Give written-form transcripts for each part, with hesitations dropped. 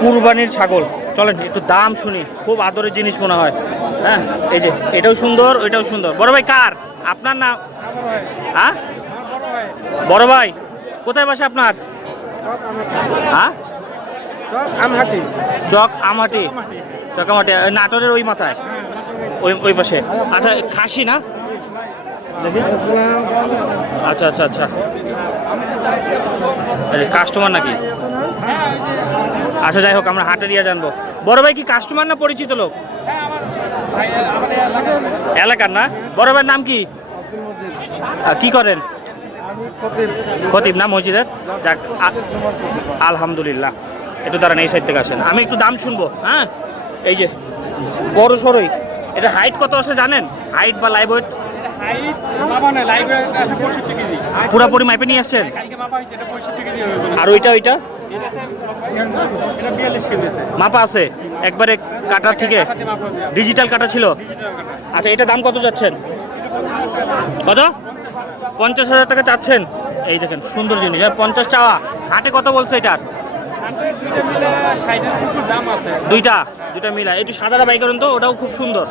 কুরবানির ছাগল। চলেন একটু দাম শুনি, খুব আদরের জিনিস মনে হয়। হ্যাঁ, এই যে এটাও সুন্দর, ওইটাও সুন্দর। বড় ভাই কার? আপনার নাম? হ্যাঁ, বড় ভাই কোথায় বাসা আপনার? হ্যাঁ, চক আমাটি। চকামাটি নাটোরের ওই মাথায়, ওই পাশে। আচ্ছা, খাসি না? দেখি। আচ্ছা আচ্ছা আচ্ছা, কাস্টমার নাকি? আচ্ছা, যাই হোক, আমরা হাটে দিয়ে জানবো। বড় ভাই কি কাস্টমার না পরিচিত লোক? এলাকার না? বড় ভাইয়ের নাম কি? কি করেন? খতিব না মসজিদের? যাক, আলহামদুলিল্লাহ। একটু দাঁড়ান, এই সাইড থেকে আসেন, আমি একটু দাম শুনবো। হ্যাঁ, এই যে বড় সরই, এটা হাইট কত আছে জানেন? হাইট বা লাইভ ওয়েট? পুরাপুরি মাইপে নিয়ে আসছেন? আর ওইটা ওইটা মাপা আছে একবারে কাটা থেকে? ডিজিটাল কাটা ছিল? আচ্ছা, এটা দাম কত যাচ্ছেন? কত? 50,000 টাকা চাচ্ছেন? এই দেখেন, সুন্দর জিনিস। 50 চাওয়া, হাটে কত বলছে এটার? দুইটা মিলা। একটু সাদাটা বাই করেন তো, ওটাও খুব সুন্দর।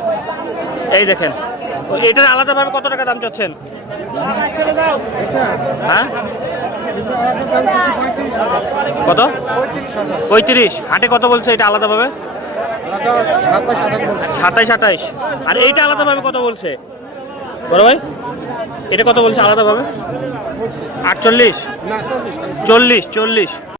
এই দেখেন, এটার আলাদাভাবে কত টাকা দাম চাচ্ছেন? হ্যাঁ, কত? 35। হাটে কত বলছে এটা আলাদাভাবে? 27-28। আর এইটা আলাদাভাবে কত বলছে বড় ভাই? এটা কত বলছে আলাদাভাবে? 48? 40?